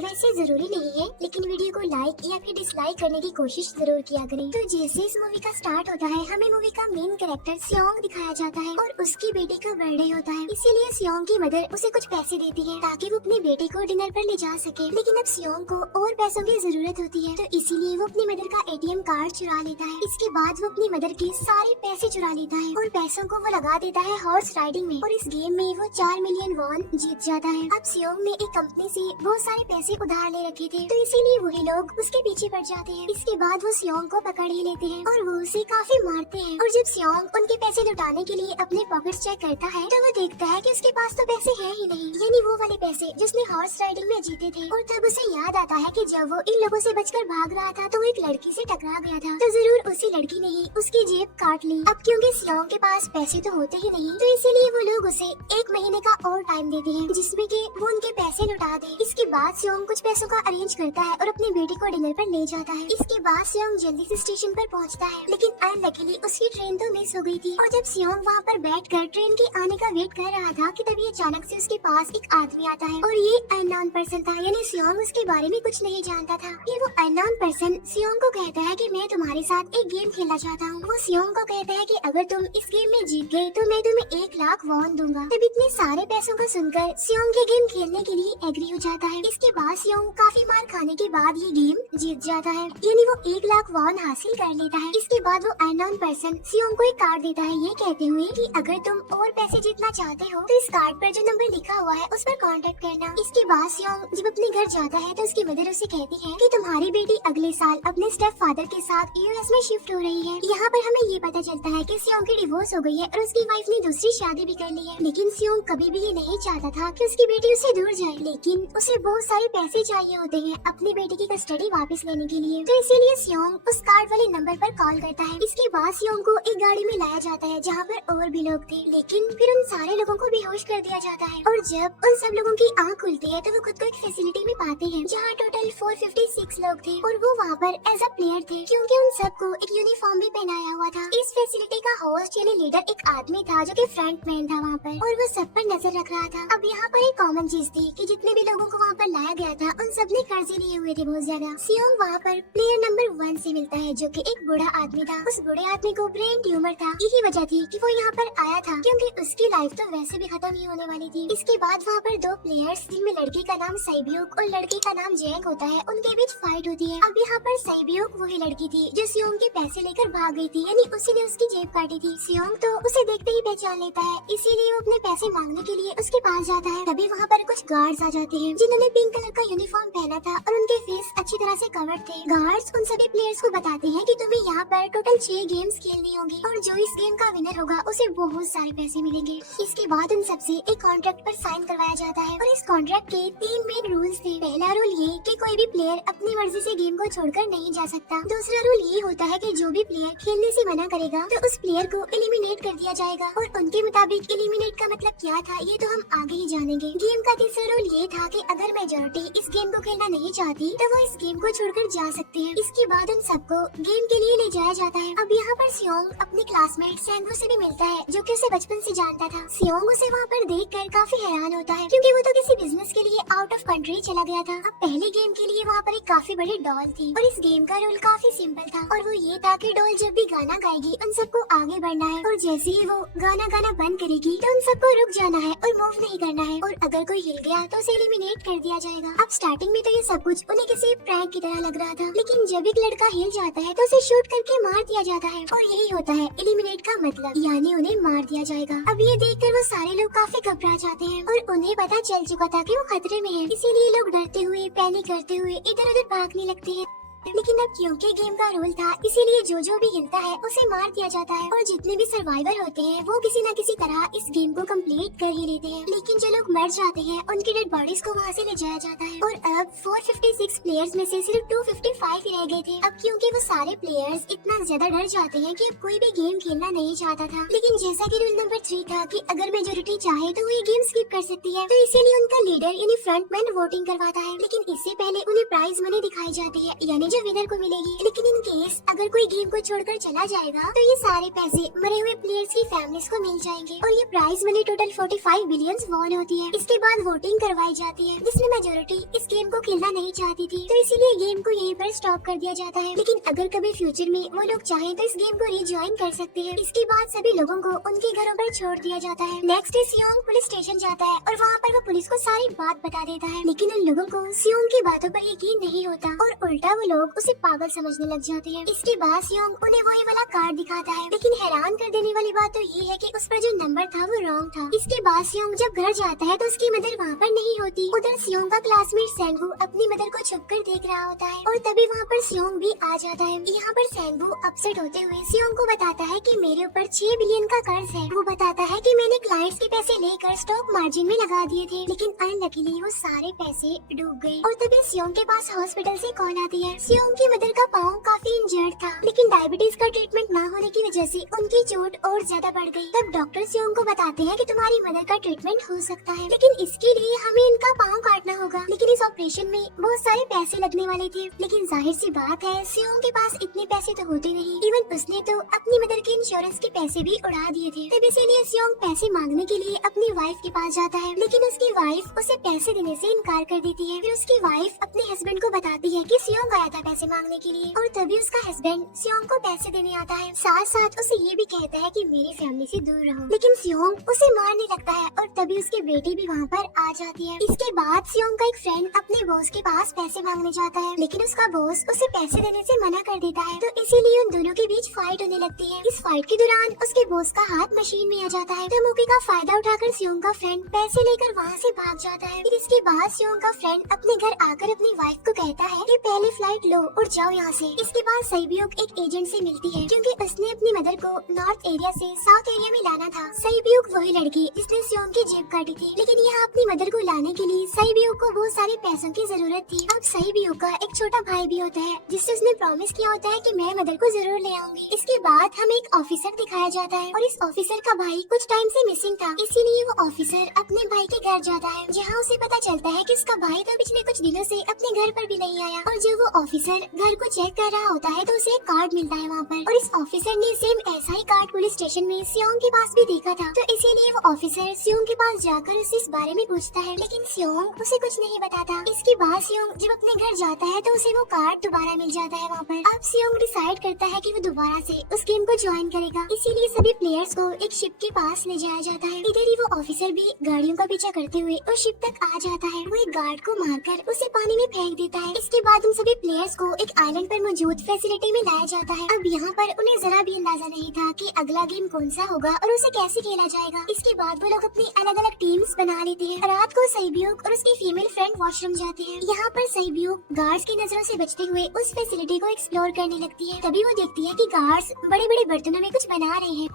वैसे जरूरी नहीं है, लेकिन वीडियो को लाइक या फिर डिसलाइक करने की कोशिश जरूर किया करें। तो जैसे इस मूवी का स्टार्ट होता है, हमें मूवी का मेन कैरेक्टर सियोंग दिखाया जाता है और उसकी बेटी का बर्थडे होता है। इसीलिए सियोंग की मदर उसे कुछ पैसे देती है ताकि वो अपनी बेटी को डिनर पर ले जा सके। लेकिन अब सियोंग को और पैसों की जरूरत होती है, तो इसीलिए वो अपनी मदर का एटीएम कार्ड चुरा लेता है। इसके बाद वो अपनी मदर के सारे पैसे चुरा लेता है और पैसों को वो लगा देता है हॉर्स राइडिंग में, और इस गेम में वो 4 मिलियन वॉन जीत जाता है। अब सियोंग ने एक कंपनी से बहुत सारे पैसे उधार ले रखे थे, तो इसीलिए वही लोग उसके पीछे पड़ जाते हैं। इसके बाद वो सियोंग को पकड़ ही लेते हैं और वो उसे काफी मारते हैं। और जब सियोंग उनके पैसे लुटाने के लिए अपने पॉकेट्स चेक करता है, तो वो देखता है कि उसके पास तो पैसे हैं ही नहीं, यानी वो वाले पैसे जिसने हॉर्स राइडिंग में जीते थे। और तब उसे याद आता है कि जब वो इन लोगों से बचकर भाग रहा था, तो वो एक लड़की से टकरा गया था, तो जरूर उसी लड़की ने ही उसकी जेब काट ली। अब क्योंकि सियोंग के पास पैसे तो होते ही नहीं, तो इसीलिए वो लोग उसे 1 महीने का और टाइम देते हैं, जिसमें कि वो उनके पैसे लुटा दे। इसके बाद सियोंग कुछ पैसों का अरेंज करता है और अपनी बेटी को डिनर पर ले जाता है। इसके बाद सियोंग जल्दी से स्टेशन पर पहुंचता है, लेकिन अनलकीली उसकी ट्रेन तो मिस हो गई थी। और जब सियोंग वहां पर बैठकर ट्रेन के आने का वेट कर रहा था, कि तभी अचानक से उसके पास एक आदमी आता है, और ये अननोन पर्सन था, यानी सियोंग उसके बारे में कुछ नहीं जानता था। फिर वो अननोन पर्सन सियोंग को कहता है कि मैं तुम्हारे साथ एक गेम खेलना चाहता हूँ। वो सियोंग को कहता है कि अगर तुम इस गेम में जीत गए तो मैं तुम्हें 1 लाख वॉन दूंगा। तब इतने सारे पैसों को सुनकर सियोंग के गेम खेलने के लिए एग्री हो जाता है। इसके बाद सियोंग काफी मार खाने के बाद ये गेम जीत जाता है, यानी वो 1 लाख वॉन हासिल कर लेता है। इसके बाद वो अननोन पर्सन सियोंग को एक कार्ड देता है, ये कहते हुए कि अगर तुम और पैसे जीतना चाहते हो तो इस कार्ड पर जो नंबर लिखा हुआ है उस पर कांटेक्ट करना। इसके बाद सियोंग जब अपने घर जाता है, तो उसकी मदर उसे कहती है कि तुम्हारी बेटी अगले साल अपने स्टेप फादर के साथ यूएस में शिफ्ट हो रही है। यहाँ पर हमें ये पता चलता है कि सियोंग की डिवोर्स हो गई है और उसकी वाइफ ने दूसरी शादी भी कर ली है। लेकिन सियोंग कभी भी ये नहीं चाहता था कि उसकी बेटी उससे दूर जाए, लेकिन उसे बहुत सारे पैसे चाहिए होते हैं अपनी बेटी की कस्टडी वापस लेने के लिए, तो इसीलिए सियोंग उस कार्ड वाले नंबर पर कॉल करता है। इसके बाद सियोंग को एक गाड़ी में लाया जाता है जहाँ पर और भी लोग थे, लेकिन फिर उन सारे लोगों को बेहोश कर दिया जाता है। और जब उन सब लोगों की आँख खुलती है, तो वो खुद को एक फैसिलिटी में पाते हैं जहाँ टोटल 456 लोग थे, और वो वहाँ पर एज अ प्लेयर थे, क्योंकि उन सबको एक यूनिफॉर्म भी पहनाया हुआ था। इस फैसिलिटी का होस्ट यानी लीडर एक आदमी था जो कि फ्रंट मैन था वहाँ पर, और वो सब पर नजर रख रहा था। अब यहाँ पर एक कॉमन चीज थी कि जितने भी लोगों को वहाँ पर लाया गया था, उन सब ने कर्जे लिए हुए थे बहुत ज्यादा। सियोंग वहाँ पर प्लेयर नंबर 1 से मिलता है, जो कि एक बूढ़ा आदमी था। उस बूढ़े आदमी को ब्रेन ट्यूमर था, यही वजह थी कि वो यहाँ पर आया था, क्योंकि उसकी लाइफ तो वैसे भी खत्म ही होने वाली थी। इसके बाद वहाँ पर 2 प्लेयर्स, जिनमें लड़के का नाम साइबियोक और लड़के का नाम जेंग होता है, उनके बीच फाइट होती है। अब यहाँ पर साइबियोक वही लड़की थी जो सियोंग के पैसे लेकर भाग गई थी, यानी उसी ने उसकी जेब काटी थी। सियोंग तो उसे देखते ही पहचान लेता है, इसीलिए वो अपने पैसे मांगने के लिए उसके पास जाता है। तभी वहाँ पर कुछ गार्ड्स आ जाते हैं जिन्होंने पिंक कलर का यूनिफॉर्म पहना था और उनके फेस अच्छी तरह से कवर्ड थे। गार्ड्स उन सभी प्लेयर्स को बताते हैं कि तुम्हें यहाँ पर टोटल 6 गेम्स खेलनी होंगी, और जो इस गेम का विनर होगा उसे बहुत सारे पैसे मिलेंगे। इसके बाद उन सबसे एक कॉन्ट्रैक्ट पर साइन करवाया जाता है, और इस कॉन्ट्रैक्ट के 3 मेन रूल्स थे। पहला रूल ये कि कोई भी प्लेयर अपनी मर्जी से गेम को छोड़कर नहीं जा सकता। दूसरा रूल ये होता है कि जो भी प्लेयर खेलने से मना करेगा तो उस प्लेयर को एलिमिनेट कर दिया जाएगा, और उनके मुताबिक एलिमिनेट का मतलब क्या था ये तो हम आगे ही जानेंगे। गेम का तीसरा रूल ये था कि अगर मेजॉरिटी इस गेम को खेलना नहीं चाहती तो वो इस गेम को छोड़कर जा सकते हैं। इसके बाद उन सबको गेम के लिए ले जाया जाता है। अब यहाँ पर सियोंग अपने क्लासमेट सैंगवू से भी मिलता है, जो कि उसे बचपन से जानता था। सियोंग उसे वहाँ पर देखकर काफी हैरान होता है, क्योंकि वो तो किसी बिजनेस के लिए आउट ऑफ कंट्री चला गया था। अब पहले गेम के लिए वहाँ पर एक काफी बड़ी डॉल थी, और इस गेम का रूल काफी सिंपल था, और वो ये था कि डॉल जब भी गाना गाएगी उन सबको आगे बढ़ना है, और जैसे ही वो गाना गाना बंद करेगी तो उन सबको रुक जाना है और मूव नहीं करना है, और अगर कोई हिल गया तो उसे एलिमिनेट कर दिया जाएगा। अब स्टार्टिंग में तो ये सब कुछ उन्हें किसी प्रैंक की तरह लग रहा था, लेकिन जब एक लड़का हिल जाता है तो उसे शूट करके मार दिया जाता है, और यही होता है एलिमिनेट का मतलब, यानी उन्हें मार दिया जाएगा। अब ये देखकर वो सारे लोग काफी घबरा जाते हैं, और उन्हें पता चल चुका था कि वो खतरे में है, इसीलिए लोग डरते हुए पैनिक करते हुए इधर उधर भागने लगते हैं। लेकिन अब क्योंकि गेम का रूल था, इसीलिए जो भी हिलता है उसे मार दिया जाता है, और जितने भी सर्वाइवर होते हैं वो किसी न किसी तरह इस गेम को कंप्लीट कर ही लेते हैं। लेकिन जो लोग मर जाते हैं उनकी डेड बॉडीज को वहाँ से ले जाया जाता है, और अब 456 प्लेयर्स में से सिर्फ 255 ही रह गए थे। अब क्योंकि वो सारे प्लेयर्स इतना ज्यादा डर जाते हैं कि अब कोई भी गेम खेलना नहीं चाहता था। लेकिन जैसा कि रूल नंबर 3 था कि अगर मेजोरिटी चाहे तो वो ये गेम स्किप कर सकती है, तो इसीलिए उनका लीडर यानी फ्रंटमैन वोटिंग करवाता है। लेकिन इससे पहले उन्हें प्राइज मनी दिखाई जाती है, यानी जो विनर को मिलेगी। लेकिन इन केस अगर कोई गेम को छोड़कर चला जाएगा तो ये सारे पैसे मरे हुए प्लेयर्स की फैमिलीज को मिल जाएंगे और ये prize money total 45 billion won होती है। इसके बाद वोटिंग करवाई जाती है जिसमें मेजोरिटी इस गेम को खेलना नहीं चाहती थी, तो इसीलिए गेम को यहीं पर स्टॉप कर दिया जाता है। लेकिन अगर कभी फ्यूचर में वो लोग चाहें तो इस गेम को रिज्वाइन कर सकते हैं। इसके बाद सभी लोगों को उनके घरों पर छोड़ दिया जाता है। नेक्स्ट सियोंग पुलिस स्टेशन जाता है और वहाँ पर वो पुलिस को सारी बात बता देता है, लेकिन उन लोगों को सियोंग की बातों पर यकीन नहीं होता और उल्टा वो लोग उसे पागल समझने लग जाते हैं। इसके बाद सियोंग उन्हें वही वाला कार्ड दिखाता है, लेकिन हैरान कर देने वाली बात तो ये है कि उस पर जो नंबर था वो रॉन्ग था। इसके बाद सियोंग जब घर जाता है तो उसकी मदर वहाँ पर नहीं होती। उधर सियोंग का क्लासमेट सेंगू अपनी मदर को छुपकर देख रहा होता है और तभी वहाँ पर सियोंग भी आ जाता है। यहाँ पर सेंगू अपसेट होते हुए सियोंग को बताता है कि मेरे ऊपर 6 बिलियन का कर्ज है। वो बताता है कि मैंने क्लाइंट्स के पैसे लेकर स्टॉक मार्जिन में लगा दिए थे, लेकिन अनलकीली वो सारे पैसे डूब गए। और तभी सियोंग के पास हॉस्पिटल से कॉल आती है। सियोंग की मदर का पाँव काफी इंजर्ड था, लेकिन डायबिटीज का ट्रीटमेंट न होने की वजह से उनकी चोट और ज्यादा बढ़ गई। तब डॉक्टर सियोंग को बताते हैं कि तुम्हारी मदर का ट्रीटमेंट हो सकता है, लेकिन इसके लिए हमें इनका पाँव काटना होगा। लेकिन इस ऑपरेशन में बहुत सारे पैसे लगने वाले थे, लेकिन जाहिर सी बात है सियोंग के पास इतने पैसे तो होते नहीं। इवन उसने तो अपनी मदर के इंश्योरेंस के पैसे भी उड़ा दिए थे। तब इसीलिए सियोंग पैसे मांगने के लिए अपनी वाइफ के पास जाता है, लेकिन उसकी वाइफ उसे पैसे देने से इनकार कर देती है। फिर उसकी वाइफ अपने हस्बैंड को बताती है कि सियोंग आया था पैसे मांगने के लिए, और तभी उसका हस्बैंड सियोंग को पैसे देने आता है। साथ साथ उसे ये भी कहता है कि मेरी फैमिली से दूर रहो, लेकिन सियोंग उसे मारने लगता है और तभी उसकी बेटी भी वहाँ पर आ जाती है। इसके बाद सियोंग का एक फ्रेंड अपने बॉस के पास पैसे मांगने जाता है, लेकिन उसका बॉस उसे पैसे देने से मना कर देता है, तो इसीलिए उन दोनों के बीच फाइट होने लगती है। इस फाइट के दौरान उसके बॉस का हाथ मशीन में आ जाता है, तो मौके का फायदा उठाकर सियोंग का फ्रेंड पैसे लेकर वहाँ से भाग जाता है। फिर इसके बाद सियोंग का फ्रेंड अपने घर आकर अपनी वाइफ को कहता है कि पहले फ्लाइट लो और जाओ यहाँ से। इसके बाद सईब्यूक एक एजेंट से मिलती है, क्योंकि उसने अपनी मदर को नॉर्थ एरिया से साउथ एरिया में लाना था। सईब्यूक वही लड़की जिसने सियोंग की जेब काटी थी, लेकिन यहाँ अपनी मदर को लाने के लिए सईब्यूक को बहुत सारे पैसों की जरूरत थी। अब सईब्यूक का एक छोटा भाई भी होता है, जिससे उसने प्रॉमिस किया होता है कि मैं मदर को जरूर ले आऊंगी। इसके बाद हमें एक ऑफिसर दिखाया जाता है और इस ऑफिसर का भाई कुछ टाइम से मिसिंग था, इसीलिए वो ऑफिसर अपने भाई के घर जाता है, जहाँ उसे पता चलता है कि उसका भाई तो पिछले कुछ दिनों से अपने घर पर भी नहीं आया। और जब वो ऑफिसर घर को चेक कर रहा होता है तो उसे एक कार्ड मिलता है वहाँ पर, और इस ऑफिसर ने सेम ऐसा ही कार्ड पुलिस स्टेशन में सियोंग के पास भी देखा था, तो इसीलिए वो ऑफिसर सियोंग के पास जाकर उसे इस बारे में पूछता है, लेकिन सियोंग उसे कुछ नहीं बताता। इसके बाद सियोंग जब अपने घर जाता है तो उसे वो कार्ड दोबारा मिल जाता है वहाँ पर। अब सियोंग डिसाइड करता है कि वो दोबारा से उस गेम को ज्वाइन करेगा, इसीलिए सभी प्लेयर्स को एक शिप के पास ले जाया जाता है। इधर ही वो ऑफिसर भी गाड़ियों का पीछा करते हुए उस शिप तक आ जाता है। वो एक गार्ड को मारकर उसे पानी में फेंक देता है। इसके बाद उन सभी प्लेयर्स को एक आइलैंड पर मौजूद फैसिलिटी में लाया जाता है। अब यहाँ पर उन्हें जरा भी अंदाजा नहीं था कि अगला गेम कौन सा होगा और उसे कैसे खेला जाएगा। इसके बाद वो लोग अपनी अलग अलग टीम्स बना लेते हैं। रात को सईब्यूक और उसकी फीमेल फ्रेंड वॉशरूम जाते हैं। यहाँ पर सईब्यूक गार्ड्स की नजरों से बचते हुए उस फैसिलिटी को एक्सप्लोर करने लगती है। तभी वो देखती है कि गार्ड्स बड़े बड़े बर्तनों में कुछ बना रहे हैं,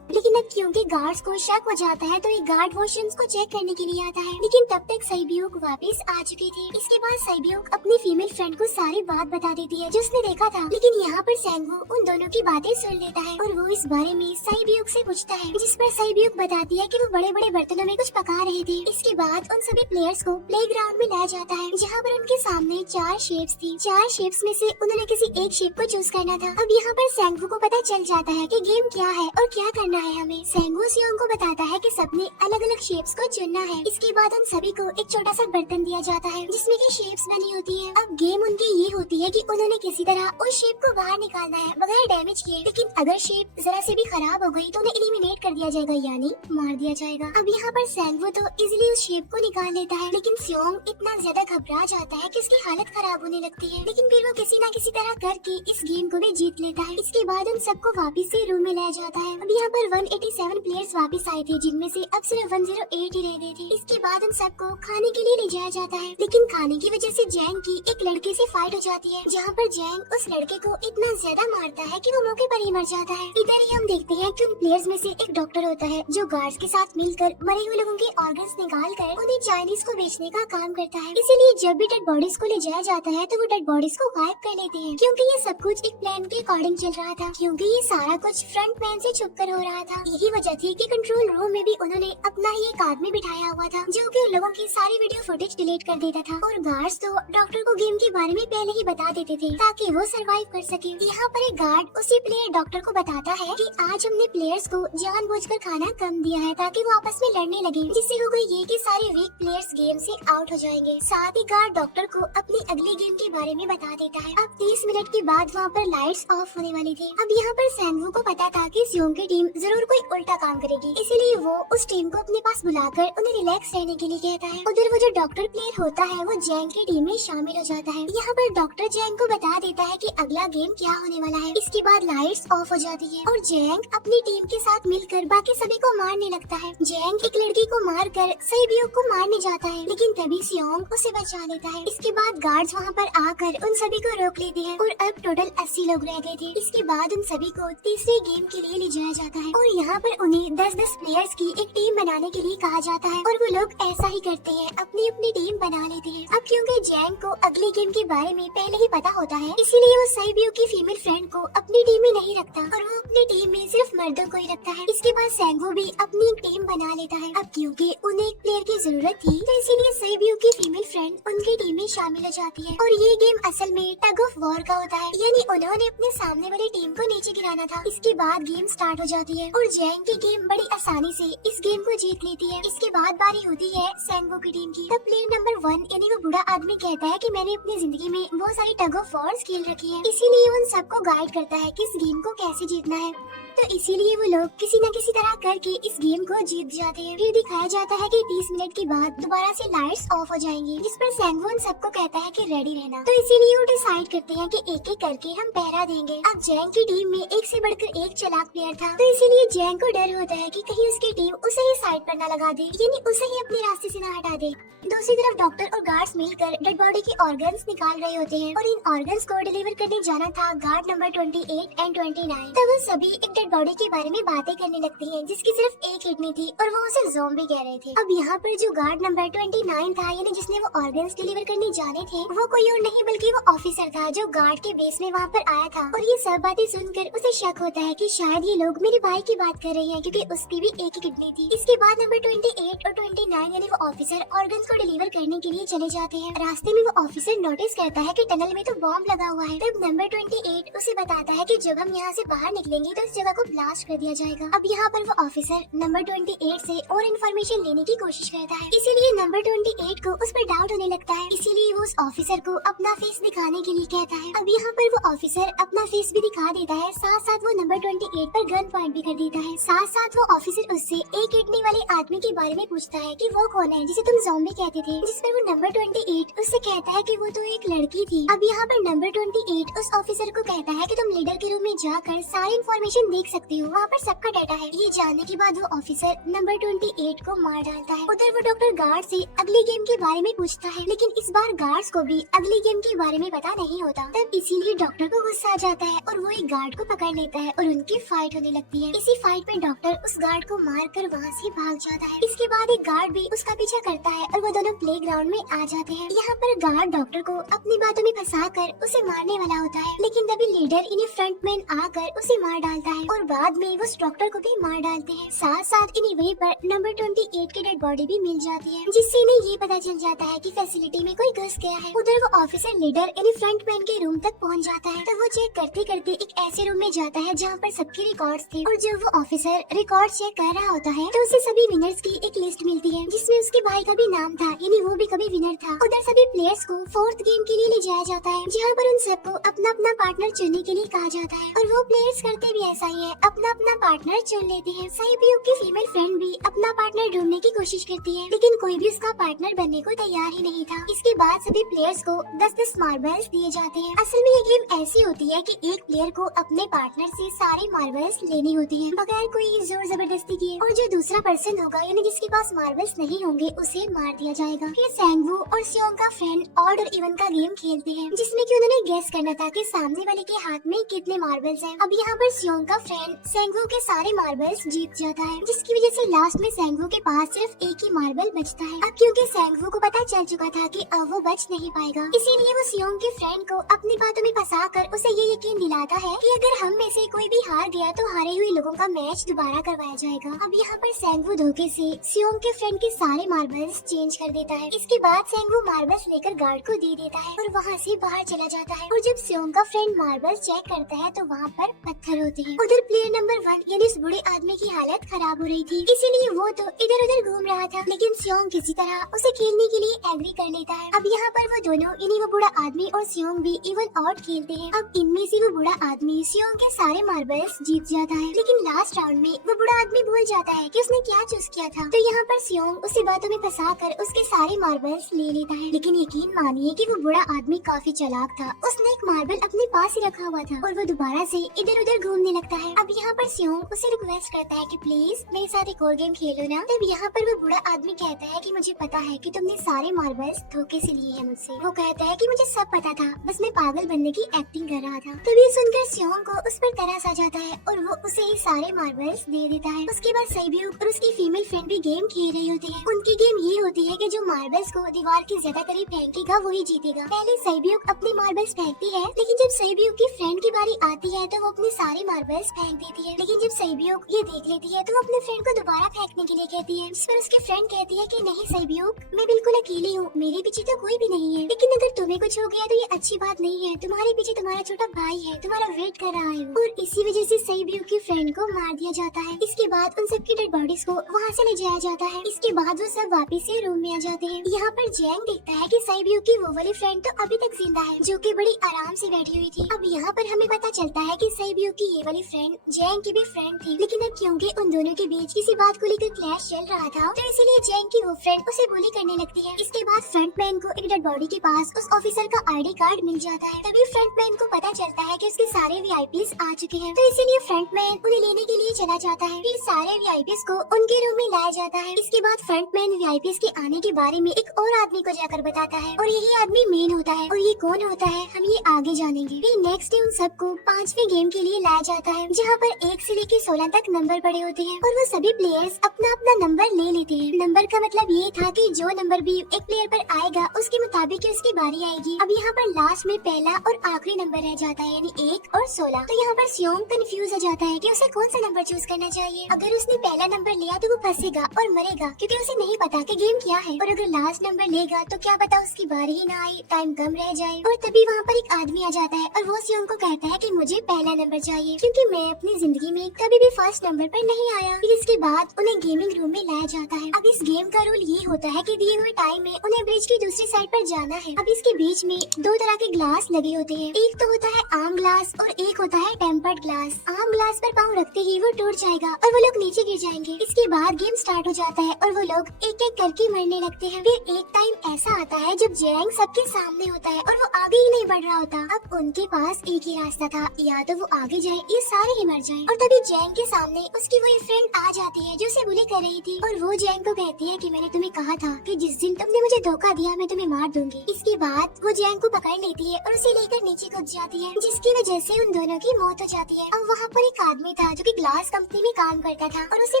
लेकिन अब क्योंकि गार्ड्स को शक हो जाता है तो एक गार्ड वॉशरूम्स को चेक करने के लिए आता है, लेकिन तब तक सईब्यूक वापस आ चुकी थी। इसके बाद सईब्यूक अपनी फीमेल फ्रेंड को सारी बात बता देती है जो उसने देखा था, लेकिन यहाँ पर सेंगू उन दोनों की बातें सुन लेता है और वो इस बारे में सईब्यूक से पूछता है, जिस पर सईब्यूक बताती है कि वो बड़े बड़े बर्तनों में कुछ पका रहे थे। इसके बाद उन सभी प्लेयर्स को प्लेग्राउंड में लाया जाता है, जहाँ पर उनके सामने 4 शेप्स थी। 4 शेप्स में से उन्होंने किसी एक शेप को चूज करना था। अब यहाँ पर सेंगू को पता चल जाता है कि गेम क्या है और क्या करना है हमें। सेंगू सियोंग को बताता है कि सबने अलग अलग शेप्स को चुनना है। इसके बाद उन सभी को एक छोटा सा बर्तन दिया जाता है जिसमें की शेप्स बनी होती है। अब गेम उनकी ये होती है कि उन्होंने किसी तरह उस शेप को बाहर निकालना है बगैर डैमेज किए, लेकिन अगर शेप जरा से भी खराब हो गई तो उन्हें एलिमिनेट कर दिया जाएगा, यानी मार दिया जाएगा। अब यहाँ पर सेंगू तो इजिली उस शेप को निकाल लेता है, लेकिन सियोंग इतना ज्यादा घबरा जाता है कि उसकी हालत खराब होने लगती है, लेकिन फिर वो किसी न किसी तरह करके इस गेम को भी जीत लेता है। इसके बाद उन सबको वापस से रूम में लाया जाता है। अब यहाँ पर 187 प्लेयर्स वापस आए थे, जिनमें से अब सिर्फ 108 ही रह गए थे। इसके बाद उन सबको खाने के लिए ले जाया जाता है, लेकिन खाने की वजह से जैंग की एक लड़के से फाइट हो जाती है, जहाँ पर जैंग उस लड़के को इतना ज्यादा मारता है कि वो मौके पर ही मर जाता है। इधर ही हम देखते हैं कि उन प्लेयर्स में से एक डॉक्टर होता है जो गार्ड्स के साथ मिलकर मरे हुए लोगों के ऑर्गन्स निकाल कर उन्हें चाइनीज को बेचने का काम करता है। इसीलिए जब भी डेड बॉडीज को ले जाया जाता है तो वो डेड बॉडीज को गायब कर लेते हैं, क्योंकि ये सब कुछ एक प्लान के अकॉर्डिंग चल रहा था, क्योंकि ये सारा कुछ फ्रंट मैन से छुपकर हो रहा रहा था। यही वजह थी कि कंट्रोल रूम में भी उन्होंने अपना ही एक आदमी बिठाया हुआ था जो कि उन लोगों की सारी वीडियो फुटेज डिलीट कर देता था और गार्ड्स तो डॉक्टर को गेम के बारे में पहले ही बता देते थे ताकि वो सरवाइव कर सके। यहाँ पर एक गार्ड उसी प्लेयर डॉक्टर को बताता है कि आज हमने प्लेयर्स को जानबूझकर खाना कम दिया है ताकि वो आपस में लड़ने लगे, जिससे होगा ये कि सारे वीक प्लेयर्स गेम से आउट हो जाएंगे। साथ ही गार्ड डॉक्टर को अपनी अगली गेम के बारे में बता देता है। अब 30 मिनट के बाद वहाँ पर लाइट्स ऑफ होने वाली थी। अब यहाँ पर सैंगवू को पता था कि सियोंग की टीम जरूर कोई उल्टा काम करेगी, इसीलिए वो उस टीम को अपने पास बुलाकर उन्हें रिलैक्स रहने के लिए कहता है। उधर वो जो डॉक्टर प्लेयर होता है वो जैंग की टीम में शामिल हो जाता है। यहाँ पर डॉक्टर जैंग को बता देता है कि अगला गेम क्या होने वाला है। इसके बाद लाइट्स ऑफ हो जाती है और जैंग अपनी टीम के साथ मिलकर बाकी सभी को मारने लगता है। जैंग एक लड़की को मारकर सैबियो को मारने जाता है, लेकिन तभी सियोंग उसे बचा लेता है। इसके बाद गार्ड्स वहाँ पर आकर उन सभी को रोक लेते हैं और अब टोटल 80 लोग रह गए थे। इसके बाद उन सभी को तीसरे गेम के लिए ले जाया जाता है और यहाँ पर उन्हें 10-10 प्लेयर्स की एक टीम बनाने के लिए कहा जाता है और वो लोग ऐसा ही करते हैं, अपनी अपनी टीम बना लेते हैं। अब क्योंकि जैंग को अगली गेम के बारे में पहले ही पता होता है, इसीलिए वो सैबियो की फीमेल फ्रेंड को अपनी टीम में नहीं रखता और वो अपनी टीम में सिर्फ मर्दों को ही रखता है। इसके बाद सैंगवू भी अपनी एक टीम बना लेता है। अब क्योंकि उन्हें एक प्लेयर की जरूरत थी तो इसीलिए सैबियो की फीमेल फ्रेंड उनकी टीम में शामिल हो जाती है और ये गेम असल में टग ऑफ वॉर का होता है, यानी उन्होंने अपने सामने वाली टीम को नीचे गिराना था। इसके बाद गेम स्टार्ट हो जाती है और जैंग की टीम बड़ी आसानी से इस गेम को जीत लेती है। इसके बाद बारी होती है सैंगवू की टीम की। तब प्लेयर नंबर 1 यानी वो बूढ़ा आदमी कहता है कि मैंने अपनी जिंदगी में बहुत सारी टग ऑफ वॉर्स खेल रखी है, इसीलिए उन सबको गाइड करता है कि इस गेम को कैसे जीतना है। तो इसीलिए वो लोग किसी न किसी तरह करके इस गेम को जीत जाते हैं। फिर दिखाया जाता है कि 30 मिनट के बाद दोबारा से लाइट्स ऑफ हो जाएंगी, जिस पर सैंगवू उन सबको कहता है कि रेडी रहना। तो इसीलिए वो डिसाइड करते हैं कि एक एक करके हम पहरा देंगे। अब जैंग की टीम में एक से बढ़कर एक चालाक प्लेयर था, तो इसीलिए जैंग को डर होता है कि कहीं उसकी टीम उसे ही साइड पर न लगा दे, यानी उसे ही अपने रास्ते से न हटा दे। दूसरी तरफ डॉक्टर और गार्ड्स मिलकर डेड बॉडी के ऑर्गन्स निकाल रहे होते हैं और इन ऑर्गन्स को डिलीवर करने जाना था गार्ड नंबर 28 एंड 29। तब वो सभी एक डेड बॉडी के बारे में बातें करने लगती हैं, जिसकी सिर्फ एक किडनी थी और वो उसे ज़ॉम्बी कह रहे थे। अब यहाँ पर जो गार्ड नंबर 29 था, यानी जिसने वो ऑर्गन्स डिलीवर करने जाने थे, वो कोई और नहीं बल्कि वो ऑफिसर था जो गार्ड के बेस में वहाँ पर आया था। और ये सब बातें सुनकर उसे शक होता है कि शायद ये लोग मेरे भाई की बात कर रहे हैं, क्योंकि उसकी भी एक ही किडनी थी। इसके बाद नंबर 28 और 29 यानी वो ऑफिसर ऑर्गन्स को डिलीवर करने के लिए चले जाते हैं। रास्ते में वो ऑफिसर नोटिस करता है कि टनल में तो बॉम्ब लगा हुआ है। तब नंबर 28 उसे बताता है कि जब हम यहाँ से बाहर निकलेंगे तो इस जगह को ब्लास्ट कर दिया जाएगा। अब यहाँ पर वो ऑफिसर नंबर 28 से और इन्फॉर्मेशन लेने की कोशिश करता है, इसीलिए नंबर 28 को उस पर डाउट होने लगता है। इसीलिए वो उस ऑफिसर को अपना फेस दिखाने के लिए कहता है। अब यहाँ पर वो ऑफिसर अपना फेस भी दिखा देता है, साथ साथ वो नंबर 28 पर गन पॉइंट भी कर देता है। साथ साथ वो ऑफिसर उससे एक किडनी वाले आदमी के बारे में पूछता है कि वो कौन है जिसे तुम ज़ॉम्बी कहते थे, जिस पर वो नंबर 28 उससे कहता है कि वो तो एक लड़की थी। अब यहाँ पर नंबर 28 उस ऑफिसर को कहता है कि तुम लीडर के रूम में जाकर सारी इन्फॉर्मेशन देख सकती हो, वहाँ पर सबका डाटा है। ये जानने के बाद वो ऑफिसर नंबर 28 को मार डालता है। उधर वो डॉक्टर गार्ड से अगली गेम के बारे में पूछता है, लेकिन इस बार गार्ड्स को भी अगली गेम के बारे में पता नहीं होता। तब इसीलिए डॉक्टर को गुस्सा आ जाता है और वो एक गार्ड को पकड़ लेता है और उनकी फाइट होने लगती है। इसी फाइट में डॉक्टर उस गार्ड को मार कर वहाँ से भाग जाता है। इसके बाद एक गार्ड भी उसका पीछा करता है और वो दोनों प्लेग्राउंड में आ जाते हैं। यहाँ पर गार्ड डॉक्टर को अपनी बातों में फंसा कर उसे मारने वाला होता है, लेकिन तभी लीडर इन्हें फ्रंटमैन आकर उसे मार डालता है और बाद में वो उस डॉक्टर को भी मार डालते हैं। साथ साथ इन्हें वहीं पर नंबर 28 की डेड बॉडी भी मिल जाती है, जिससे इन्हें ये पता चल जाता है कि फैसिलिटी में कोई घुस गया है। उधर वो ऑफिसर लीडर यानी फ्रंटमैन के रूम तक पहुंच जाता है। तब वो चेक करते करते एक ऐसे रूम में जाता है जहाँ पर सबके रिकॉर्ड्स थे और जब वो ऑफिसर रिकॉर्ड चेक कर रहा होता है तो उसे सभी विनर्स की एक लिस्ट मिलती है, जिसमें उसके भाई का भी नाम था, यानी वो भी कभी विनर था। उधर सभी प्लेयर्स को 4th गेम के लिए ले जाया जाता है, जहाँ पर उन सबको अपना अपना पार्टनर चुनने के लिए कहा जाता है और वो प्लेयर्स करते भी ऐसा ही है, अपना अपना पार्टनर चुन लेते हैं। सैबियो की फीमेल फ्रेंड भी अपना पार्टनर ढूंढने की कोशिश करती है, लेकिन कोई भी उसका पार्टनर बनने को तैयार ही नहीं था। इसके बाद सभी प्लेयर्स को 10-10 मार्बल्स दिए जाते हैं। असल में ये गेम ऐसी होती है कि एक प्लेयर को अपने पार्टनर से सारे मार्बल्स लेनी होती है बगैर कोई जोर जबरदस्ती किए, और जो दूसरा पर्सन होगा यानी जिसके पास मार्बल्स नहीं होंगे उसे मार दिया जाएगा। फिर सैंगवू और सियोंग का फ्रेंड ऑड और इवन का गेम खेलते हैं, जिसमें कि उन्होंने गेस करना था कि सामने वाले के हाथ में कितने मार्बल्स हैं। अब यहाँ पर सियोंग का फ्रेंड सेंगवू के सारे मार्बल्स जीत जाता है, जिसकी वजह से लास्ट में सेंगवू के पास सिर्फ एक ही मार्बल बचता है। अब क्योंकि सेंगवू को पता चल चुका था कि अब वो बच नहीं पाएगा, इसीलिए वो सियोंग के फ्रेंड को अपनी बातों में फंसाकर उसे ये यकीन दिलाता है कि अगर हम में से कोई भी हार गया तो हारे हुए लोगों का मैच दोबारा करवाया जाएगा। अब यहाँ पर सेंगवू धोखे से सियोंग के फ्रेंड के सारे मार्बल्स चेंज कर देता है। इसके बाद सेंगवू मार्बल्स लेकर गार्ड को दे देता है और वहाँ से बाहर चला जाता है। और जब सियोंग का फ्रेंड मार्बल्स चेक करता है तो वहाँ पर पत्थर होते हैं। उधर प्लेयर नंबर 1 यानी उस बूढ़े आदमी की हालत खराब हो रही थी, इसीलिए वो तो इधर उधर घूम रहा था, लेकिन सियोंग किसी तरह उसे खेलने के लिए एग्री कर लेता है। अब यहाँ पर वो दोनों यानी वो बूढ़ा आदमी और सियोंग भी इवन आउट खेलते हैं। अब इनमें से वो बूढ़ा आदमी सियोंग के सारे मार्बल्स जीत जाता है, लेकिन लास्ट राउंड में वो बूढ़ा आदमी भूल जाता है कि उसने क्या चूज किया था। तो यहाँ पर सियोंग उसे बातों में फंसाकर उसके सारे मार्बल्स ले लेता है, लेकिन यकीन मानिए कि वो बूढ़ा आदमी काफी चालाक था। उसने एक मार्बल अपने पास ही रखा हुआ था और वो दोबारा से इधर उधर घूमने लगता है। अब यहाँ पर सियोंग उसे रिक्वेस्ट करता है कि प्लीज मेरे साथ एक और गेम खेलो ना। तब यहाँ पर वो बूढ़ा आदमी कहता है कि मुझे पता है कि तुमने सारे मार्बल्स धोखे से लिए हैं मुझसे। वो कहता है कि मुझे सब पता था, बस मैं पागल बनने की एक्टिंग कर रहा था। तभी सुनकर सियोंग को उस पर तरस आ जाता है और वो उसे ही सारे मार्बल्स दे देता है। उसके बाद सैब्यूक और उसकी फीमेल फ्रेंड भी गेम खेल रही होती है। उनकी गेम ये होती है कि जो मार्बल्स को दीवार के ज्यादा करीब फेंकेगा वही जीतेगा। पहले सैब्यूक अपने मार्बल्स फेंकती है, लेकिन जब सैब्यूक की फ्रेंड की बारी आती है तो वो अपने सारे मार्बल्स फेंक देती है। लेकिन जब सैब्यूक ये देख लेती है तो वो अपने फ्रेंड को दोबारा फेंकने के लिए कहती है, जिस पर उसकी फ्रेंड कहती है कि नहीं सैब्यूक, मैं बिल्कुल अकेली हूँ, मेरे पीछे तो कोई भी नहीं है, लेकिन अगर तुम्हें कुछ हो गया तो ये अच्छी बात नहीं है, तुम्हारे पीछे तुम्हारा छोटा भाई है, तुम्हारा वेट कर रहा है। और इसी वजह से सैब्यूक की फ्रेंड को मार दिया जाता है। इसके बाद उन सबकी डेड बॉडीज को वहाँ से ले जाया जाता है। इसके बाद वो सब वापिस से रूम में आ जाते हैं। यहाँ पर जैंग देखता है कि सैब्यूक की वो वाली फ्रेंड तो अभी तक जिंदा है, जो कि बड़ी आराम से बैठी हुई थी। अब यहाँ पर हमें पता चलता है कि सैब्यूक की ये वाली फ्रेंड जैंग की भी फ्रेंड थी, लेकिन अब क्योंकि उन दोनों के बीच किसी बात को लेकर क्लैश चल रहा था तो इसीलिए जैंग की वो फ्रेंड उसे बुली करने लगती है। इसके बाद फ्रंटमैन को एक डेड बॉडी के पास उस ऑफिसर का आईडी कार्ड मिल जाता है। तभी फ्रंटमैन को पता चलता है कि उसके सारे वीआईपीज आ चुके हैं, तो इसीलिए फ्रंटमैन उन्हें लेने के लिए चला जाता है। फिर सारे वीआईपीज को उनके रूम में लाया जाता है। इसके बाद फ्रंटमैन वीआईपीज के आने के बारे में एक और आदमी को जाकर बताता है और यही आदमी मेन होता है। और ये कौन होता है हम ये आगे जानेंगे। फिर नेक्स्ट डे उन सबको 5वें गेम के लिए लाया जाता है, जहाँ पर 1 से लेकर 16 तक नंबर पड़े होते हैं और वो सभी प्लेयर्स अपना अपना नंबर ले लेते हैं। नंबर का मतलब ये था कि जो नंबर भी एक प्लेयर पर आएगा उसके मुताबिक ही उसकी बारी आएगी। अब यहाँ पर लास्ट में पहला और आखिरी नंबर रह जाता है, यानी 1 और 16। तो यहाँ पर सियोंग कंफ्यूज हो जाता है कि उसे कौन सा नंबर चूज करना चाहिए। अगर उसने पहला नंबर लिया तो वो फंसेगा और मरेगा, क्योंकि उसे नहीं पता कि गेम क्या है। और अगर लास्ट नंबर लेगा तो क्या पता उसकी बारी ही ना आए, टाइम कम रह जाए। और तभी वहाँ पर एक आदमी आ जाता है और वो सियोंग को कहता है कि मुझे पहला नंबर चाहिए, क्योंकि मैं अपनी जिंदगी में कभी भी फर्स्ट नंबर पर नहीं आया। फिर इसके बाद उन्हें गेमिंग रूम में लाया जाता है। अब इस गेम का रूल ये होता है कि दिए हुए टाइम में उन्हें ब्रिज की दूसरी साइड पर जाना है। अब इसके बीच में 2 तरह के ग्लास लगे होते हैं, एक तो होता है आम ग्लास और एक होता है टेम्पर्ड ग्लास। आम ग्लास पर पाँव रखते ही वो टूट जाएगा और वो लोग नीचे गिर जाएंगे। इसके बाद गेम स्टार्ट हो जाता है और वो लोग एक एक करके मरने लगते हैं। फिर एक टाइम ऐसा आता है जब जैंग सबके सामने होता है और वो आगे ही नहीं बढ़ रहा होता। अब उनके पास एक ही रास्ता था, या तो वो आगे जाए या सारे ही मर जाएं। और तभी जैंग के सामने उसकी वही फ्रेंड आ जाती है जो उसे बुली कर रही थी और वो जैंग को कहती है कि मैंने तुम्हें कहा था कि जिस दिन तुमने मुझे धोखा दिया मैं तुम्हें मार दूंगी। इसके बाद वो जैंग को पकड़ लेती है और उसे लेकर नीचे कूद जाती है, जिसकी वजह से उन दोनों की मौत हो जाती है। अब वहाँ पर एक आदमी था जो कि ग्लास कंपनी में काम करता था और उसे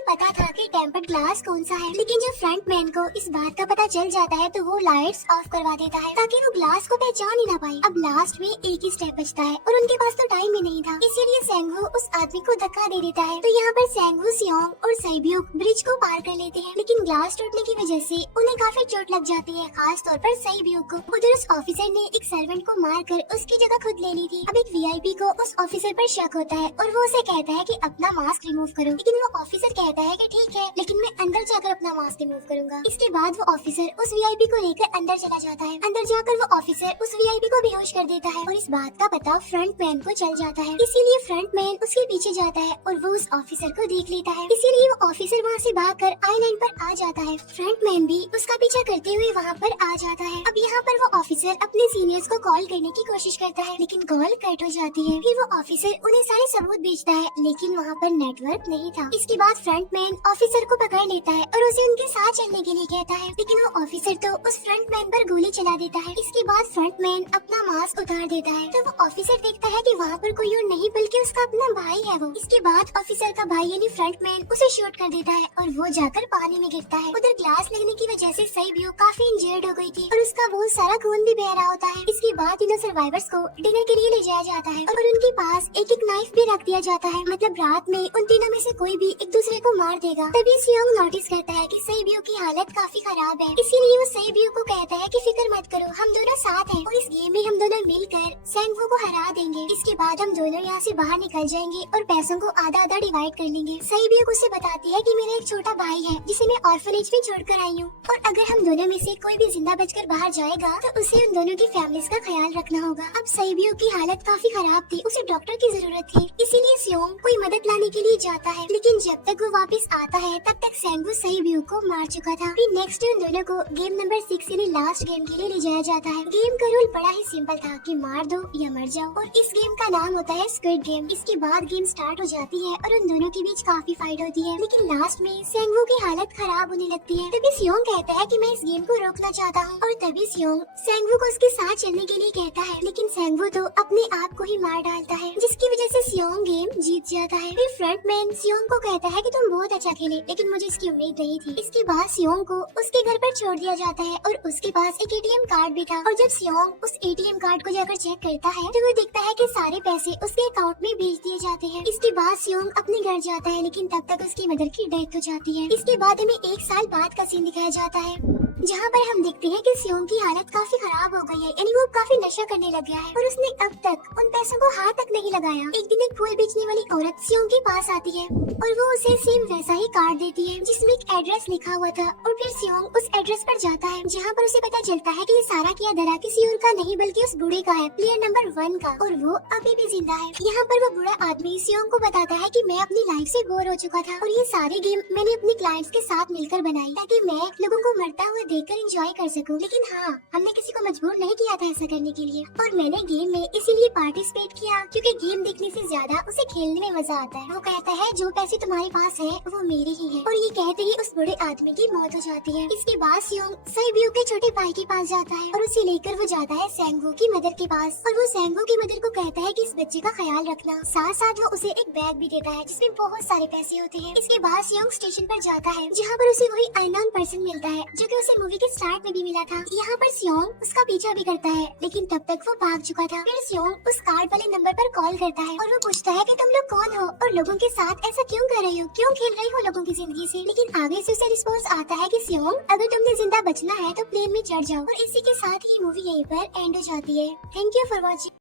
पता था कि टेम्पर्ड ग्लास कौन सा है, लेकिन जब फ्रंटमैन को इस बात का पता चल जाता है तो वो लाइट्स ऑफ करवा देता है ताकि वो ग्लास को पहचान ही ना पाए। अब लास्ट में एक ही स्टेप बचता है और उनके पास तो टाइम भी नहीं था, इसीलिए सेंगवू उस आदमी को धक्का दे देता है। तो यहाँ पर सेंगवू, सियोंग और सैब्यूक ब्रिज को पार कर लेते हैं, लेकिन ग्लास टूटने की वजह से उन्हें काफी चोट लग जाती है, खास तौर पर सैब्यूक को। उधर उस ऑफिसर ने एक सर्वेंट को मारकर उसकी जगह खुद ले ली थी। अब एक वीआईपी को उस ऑफिसर पर शक होता है और वो उसे कहता है कि अपना मास्क रिमूव करो, लेकिन वो ऑफिसर कहता है कि ठीक है, लेकिन मैं अंदर जाकर अपना मास्क रिमूव करूंगा। इसके बाद वो ऑफिसर उस वीआईपी को लेकर अंदर चला जाता है। अंदर जाकर वो ऑफिसर उस वीआईपी को बेहोश कर देता है और इस बात का पता फ्रंटमैन को चल जाता है, इसीलिए फ्रंटमैन उसके पीछे जाता है और वो उस ऑफिसर को देख लेता है, इसीलिए वो ऑफिसर वहाँ से भागकर आईलैंड पर आ जाता है। फ्रंटमैन भी उसका पीछा करते हुए वहाँ पर आ जाता है। अब यहाँ पर वो ऑफिसर अपने सीनियर्स को कॉल करने की कोशिश करता है, लेकिन कॉल कट हो जाती है। फिर वो ऑफिसर उन्हें सारे सबूत भेजता है, लेकिन वहाँ पर नेटवर्क नहीं था। इसके बाद फ्रंटमैन ऑफिसर को पकड़ लेता है और उसे उनके साथ चलने के लिए कहता है, लेकिन वो ऑफिसर तो उस फ्रंटमैन पर गोली चला देता है। इसके बाद फ्रंटमैन अपना अपना मास्क उतार देता है तो वो ऑफिसर देखता है कि वहाँ पर कोई और नहीं बल्कि उसका अपना भाई है वो। इसके बाद ऑफिसर का भाई यानी फ्रंटमैन उसे शूट कर देता है और वो जाकर पानी में गिरता है। उधर ग्लास लगने की वजह से साइबियो काफी इंजर्ड हो गई थी और उसका बहुत सारा खून भी बह रहा होता है। इसके बाद तीनों सर्वाइवर्स को डिनर के लिए ले जाया जाता है और उनके पास एक एक नाइफ भी रख दिया जाता है, मतलब रात में उन तीनों में से कोई भी एक दूसरे को मार देगा। तभी सियोंग नोटिस करता है कि साइबियो की हालत काफी खराब है, इसीलिए वो साइबियो को कहता है कि फिक्र मत करो, हम दोनों साथ हैं और इस गेम में हम दोनों मिलकर सेंगवू को हरा देंगे। इसके बाद हम दोनों यहाँ से बाहर निकल जाएंगे और पैसों को आधा आधा डिवाइड कर लेंगे। साइबियो उसे बताती है कि मेरा एक छोटा भाई है जिसे मैं ऑर्फनेज में छोड़कर आई हूँ और अगर हम दोनों में से कोई भी जिंदा बचकर बाहर जाएगा तो उसे उन दोनों की फैमिलीज का ख्याल रखना होगा। अब साइबियो की हालत काफी खराब थी, उसे डॉक्टर की जरूरत थी, इसीलिए सियोंग कोई मदद लाने के लिए जाता है, लेकिन जब तक वो वापस आता है तब तक सेंगवू साइबियो को मार चुका था। फिर नेक्स्ट डे उन दोनों को गेम नंबर 6 यानी लास्ट गेम के लिए ले जाया जाता है। गेम का रूल बड़ा ही सिंपल था कि मार दो या मर जाओ और इस गेम का नाम होता है स्क्विड गेम। इसके बाद गेम स्टार्ट हो जाती है और उन दोनों के बीच काफी फाइट होती है, लेकिन लास्ट में सेंगवू की हालत खराब होने लगती है। तभी सियोंग कहता है कि मैं इस गेम को रोकना चाहता हूँ और तभी सियोंग सेंगवू को उसके साथ चलने के लिए कहता है, लेकिन सेंगवू तो अपने आप को ही मार डालता है जिसकी वजह से सियोंग गेम जीत जाता है। फिर फ्रंटमैन सियोंग को कहता है कि तुम बहुत अच्छा खेले, लेकिन मुझे इसकी उम्मीद नहीं थी। इसके बाद सियोंग को उसके घर पर छोड़ दिया जाता है और उसके पास एक एटीएम कार्ड भी था और जब सियोंग उस एटीएम कार्ड को जाकर चेक करता है तो वो देखता है कि सारे पैसे उसके अकाउंट में भेज दिए जाते हैं। इसके बाद सियोंग अपने घर जाता है, लेकिन तब तक उसकी मदर की डेथ हो जाती है। इसके बाद हमें 1 साल बाद का सीन दिखाया जाता है जहाँ पर हम देखते हैं कि सियोंग की हालत काफी खराब हो गई है, यानी वो काफी नशा करने लग गया है और उसने अब तक उन पैसों को हाथ तक नहीं लगाया। एक दिन एक फूल बेचने वाली औरत सियोंग के पास आती है और वो उसे सेम वैसा ही कार्ड देती है जिसमें एक एड्रेस लिखा हुआ था और फिर सियोंग उस एड्रेस पर जाता है जहाँ पर उसे पता चलता है कि ये सारा किया धरा किसी और का नहीं बल्कि उस बूढ़े का है, प्लेयर नंबर 1 का, और वो अभी भी जिंदा है। यहाँ पर वो बूढ़ा आदमी सियोंग को बताता है कि मैं अपनी लाइफ से बोर हो चुका था और ये सारे गेम मैंने अपने क्लाइंट्स के साथ मिलकर बनाई ताकि मैं लोगों को मरता हुआ देखकर एंजॉय कर सकूं, लेकिन हाँ, हमने किसी को मजबूर नहीं किया था ऐसा करने के लिए और मैंने गेम में इसीलिए पार्टिसिपेट किया क्योंकि गेम देखने से ज्यादा उसे खेलने में मजा आता है। वो कहता है जो पैसे तुम्हारे पास है वो मेरे ही है और ये कहते ही उस बूढ़े आदमी की मौत हो जाती है। इसके बाद सियोंग साइबियो के छोटे भाई के पास जाता है और उसे लेकर वो जाता है सेंगवू की मदर के पास और वो सेंगवू की मदर को कहता है कि इस बच्चे का ख्याल रखना, साथ साथ वो उसे एक बैग भी देता है जिसमें बहुत सारे पैसे होते हैं। इसके बाद सियोंग स्टेशन पर जाता है जहाँ पर उसे वही अननोन पर्सन मिलता है जो कि उसे मूवी के स्टार्ट में भी मिला था। यहाँ पर सियोंग उसका पीछा भी करता है, लेकिन तब तक वो भाग चुका था। फिर सियोंग उस कार्ड वाले नंबर पर कॉल करता है और वो पूछता है कि तुम लोग कौन हो और लोगों के साथ ऐसा क्यों कर रही हो, क्यों खेल रही हो लोगों की जिंदगी से। लेकिन आगे से उसे रिस्पॉन्स आता है कि सियोंग अगर तुमने जिंदा बचना है तो प्लेन में चढ़ जाओ और इसी के साथ ही मूवी यहीं पर एंड हो जाती है। Thank you for watching.